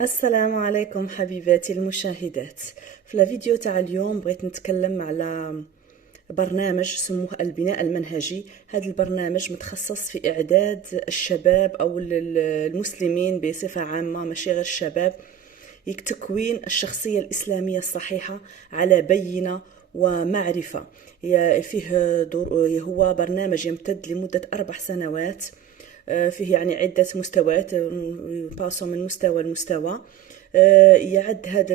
السلام عليكم حبيباتي المشاهدات. في الفيديو تاع اليوم بغيت نتكلم على برنامج سموه البناء المنهجي. هذا البرنامج متخصص في إعداد الشباب أو المسلمين بصفة عامة، ماشي غير الشباب، تكوين الشخصية الإسلامية الصحيحة على بينة ومعرفة. فيه هو برنامج يمتد لمدة 4 سنوات. فيه يعني عدة مستويات، باسو من مستوى لمستوى. يعد هاد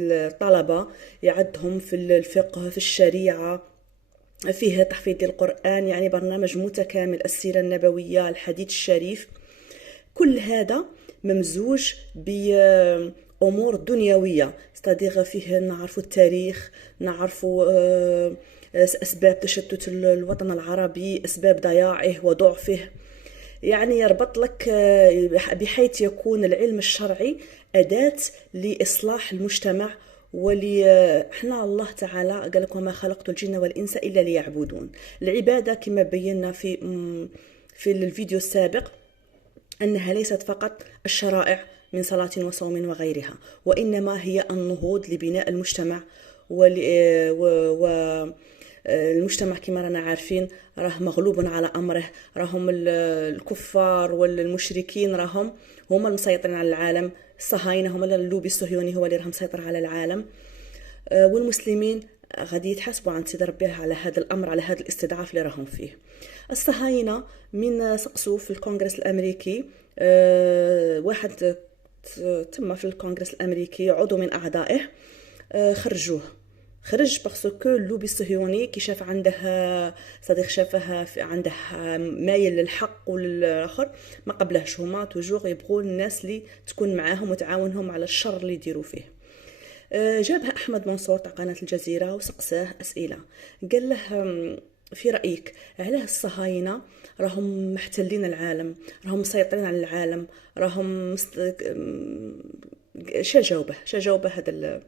الطلبة، يعدهم في الفقه، في الشريعة، فيه تحفيظ القرآن، يعني برنامج متكامل، السيرة النبوية، الحديث الشريف. كل هذا ممزوج بأمور دنيوية، استدير فيه نعرفوا التاريخ، نعرفوا أسباب تشتت الوطن العربي، أسباب ضياعه وضعفه. يعني يربط لك بحيث يكون العلم الشرعي أداة لإصلاح المجتمع. احنا الله تعالى قال لك: وما خلقت الجن والإنس إلا ليعبدون. العبادة كما بينا في الفيديو السابق أنها ليست فقط الشرائع من صلاة وصوم وغيرها، وإنما هي النهوض لبناء المجتمع. المجتمع كما رانا عارفين راه مغلوب على أمره، راهم الكفار والمشركين راهم هما المسيطرين على العالم. الصهاينة هما اللوبي الصهيوني هو اللي راهم مسيطر على العالم. والمسلمين غادي يتحاسبوا عن سيد ربه على هذا الامر، على هذا الاستضعاف اللي راهم فيه. الصهاينه من سقسوا في الكونغرس الامريكي، واحد تم في الكونغرس الامريكي عضو من اعضائه خرج باسكو اللوبي الصهيوني كي شاف عنده صديق، شافها عنده مايل للحق وللاخر، ما قبلهش. هما توجور يبغوا الناس اللي تكون معاهم وتعاونهم على الشر اللي يديروا فيه. جابها أحمد منصور تاع قناة الجزيرة وسقساه أسئلة. قال له: في رأيك علاه الصهاينة راهم محتلين العالم، راهم مسيطرين على العالم، راهم شا جاوبه هذا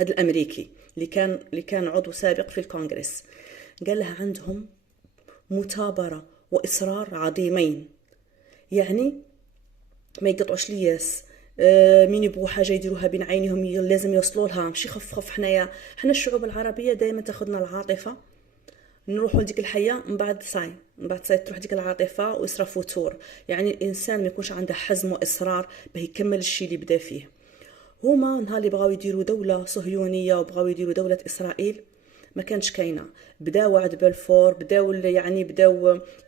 الأمريكي اللي كان عضو سابق في الكونغرس؟ قال له: عندهم مثابرة وإصرار عظيمين، يعني ما يقطعوش لياس. مين يبغوا حاجه يديروها بين عينيهم لازم يوصلوا لها، ماشي خف. حنا الشعوب العربيه دائما تاخذنا العاطفه، نروحوا لديك الحياه من بعد صاي تروح ديك العاطفه ويصرى فتور. يعني الانسان ما يكونش عنده حزم واصرار باه يكمل الشيء اللي بدا فيه. هما نهار اللي بغاو يديروا دوله صهيونيه وبغاو يديروا دوله اسرائيل ما كانش كاينه. بداو عند بلفور، بداو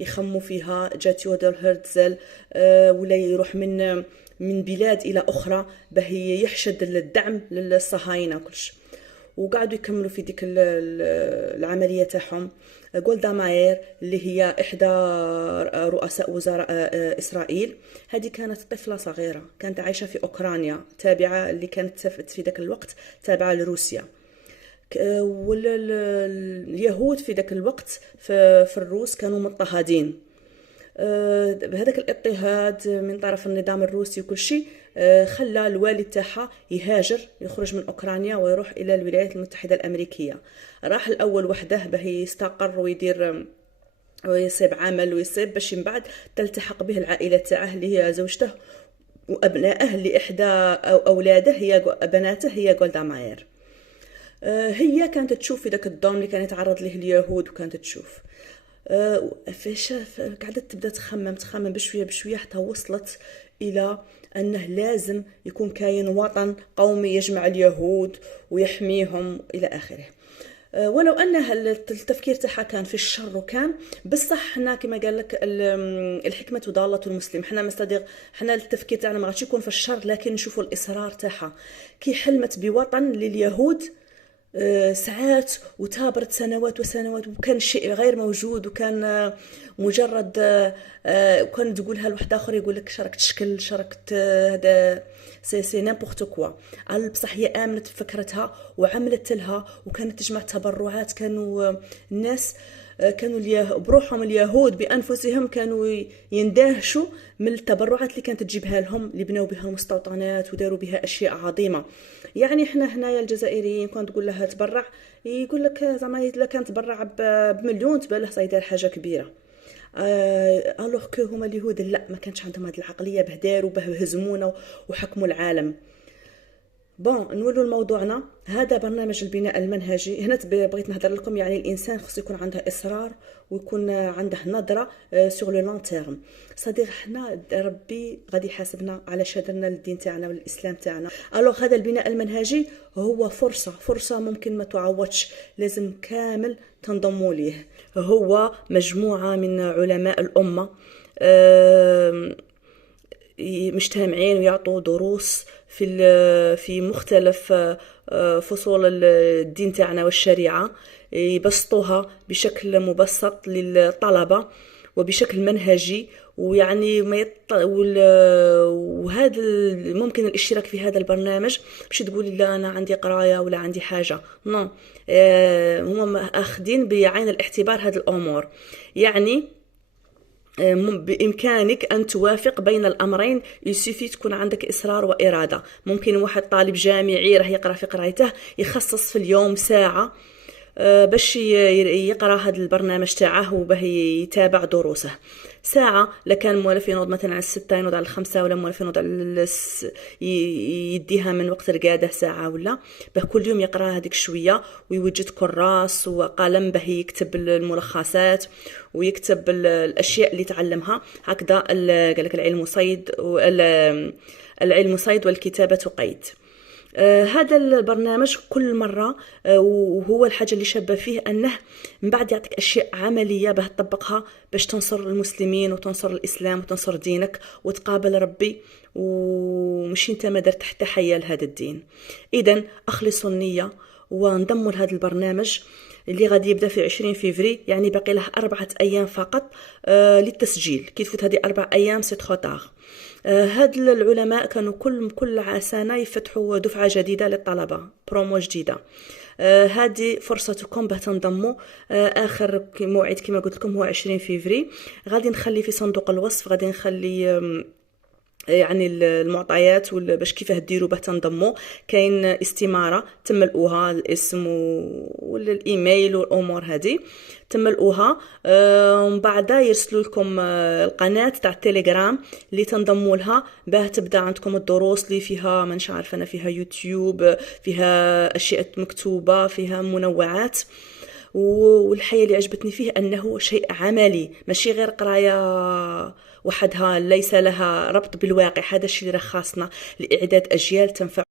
يخموا فيها. جا تيودور هرتزل ولا يروح من بلاد الى اخرى باه يحشد الدعم للصهاينه وكلش، وقعدوا يكملوا في ديك العمليه تاعهم. جولدا ماير اللي هي احدى رؤساء وزراء اسرائيل، هذه كانت طفله صغيره، كانت عايشه في اوكرانيا، تابعه اللي كانت في ذاك الوقت تابعه لروسيا. واليهود في ذاك الوقت في الروس كانوا مضطهدين. بهذاك الاضطهاد من طرف النظام الروسي وكل شيء، خلى الوالد تاعها يهاجر، يخرج من اوكرانيا ويروح الى الولايات المتحده الامريكيه. راح الاول وحده باه يستقر ويدير ويصيب عمل ويصيب باش من بعد تلتحق به العائله تاعه اللي هي زوجته وابنائه، اللي احدى اولاده هي بناته هي جولدا ماير. هي كانت تشوف في ذاك الظلم اللي كان يتعرض له اليهود، وكانت تشوف فاش قعدت تبدا تخمم بشويه حتى وصلت الى انه لازم يكون كاين وطن قومي يجمع اليهود ويحميهم الى اخره. ولو ان التفكير تاعها كان في الشر، وكان بصح حنا كما قال لك الحكمه ضاله المسلم. حنا مستدير، حنا التفكير تاعنا ما غاديش يكون في الشر، لكن نشوفوا الاصرار تاعها كي حلمت بوطن لليهود ساعات وتابرت سنوات وسنوات، وكان شيء غير موجود، وكان مجرد وكان تقولها لواحد اخر يقول لك شراك تشكل، شراك هذا سي نيمبورت كوا. على بصح هي امنت بفكرتها وعملت لها، وكانت تجمع تبرعات. كانوا الناس كانوا بروحهم اليهود بانفسهم كانوا يندهشوا من التبرعات اللي كانت تجيبها لهم، اللي بناو بها مستوطنات وداروا بها اشياء عظيمه. يعني احنا هنايا الجزائريين كنت تقول لها تبرع، يقول لك زعما الا كان تبرع بمليون تبان له صايدار حاجه كبيره. الوغ كو هما اليهود لا، ما كانش عندهم هذه العقليه، به داروا به هزمونا وحكموا العالم. بون نولوا لموضوعنا. هذا برنامج البناء المنهجي. هنا بغيت نهضر لكم يعني الانسان خصو يكون عنده اصرار ويكون عنده نظره سور لو لون تيرم. صديق حنا ربي غادي يحاسبنا على شادرنا للدين تاعنا والاسلام تاعنا. الوغ هذا البناء المنهجي هو فرصه ممكن ما تعوضش، لازم كامل تنضموا ليه. هو مجموعه من علماء الامه مجتمعين ويعطوا دروس في مختلف فصول الدين تاعنا والشريعة، يبسطوها بشكل مبسط للطلبة وبشكل منهجي. ويعني وهذا ممكن الاشتراك في هذا البرنامج باش تقولي لا انا عندي قرايه ولا عندي حاجه، نو هم اخذين بعين الاعتبار هذه الامور. يعني بإمكانك أن توافق بين الأمرين، يسيفي تكون عندك إصرار وإرادة. ممكن واحد طالب جامعي راه يقرأ في قرايته يخصص في اليوم ساعة باش يقرأ هذا البرنامج تاعه وباه يتابع دروسه. ساعة لكان موالف ينوض مثلا على 6 ينوض على 5، ولا موالف ينوض على يديها من وقت القعدة ساعة، ولا باه كل يوم يقرأ هذيك شوية ويوجد كراس وقلم باه يكتب الملخصات ويكتب الأشياء اللي تعلمها. هكذا قالك العلم صيد والكتابة قيد. هذا البرنامج كل مرة وهو الحاجة اللي شابة فيه أنه من بعد يعطيك أشياء عملية باه تطبقها باش تنصر المسلمين وتنصر الإسلام وتنصر دينك وتقابل ربي، ومش انت ما درت حتى حية لهذا الدين. إذن أخلصوا النية وانضموا لهذا البرنامج اللي غادي يبدا في 20 فيفري، يعني باقي له 4 أيام فقط للتسجيل. كي تفوت هذه 4 أيام سي ترو طار. هاد العلماء كانوا كل سنة يفتحوا دفعة جديدة للطلبة، برومو جديدة. هذه فرصتكم باه تنضموا. آخر موعد كما قلت لكم هو 20 فيفري. غادي نخلي في صندوق الوصف، غادي نخلي يعني المعطيات باش كيفاه ديروا باه تنضموا. كاين استماره تملؤوها، الاسم والايميل والامور هذه تملؤوها، ومن بعد يرسلوا لكم القناه تاع التليجرام اللي تنضموا لها باه تبدا عندكم الدروس اللي فيها ما نعرف انا، فيها يوتيوب، فيها اشياء مكتوبه، فيها منوعات. والحياة اللي عجبتني فيه أنه شيء عملي، ماشي غير قراية وحدها ليس لها ربط بالواقع. هذا الشيء اللي خاصنا لإعداد أجيال تنفع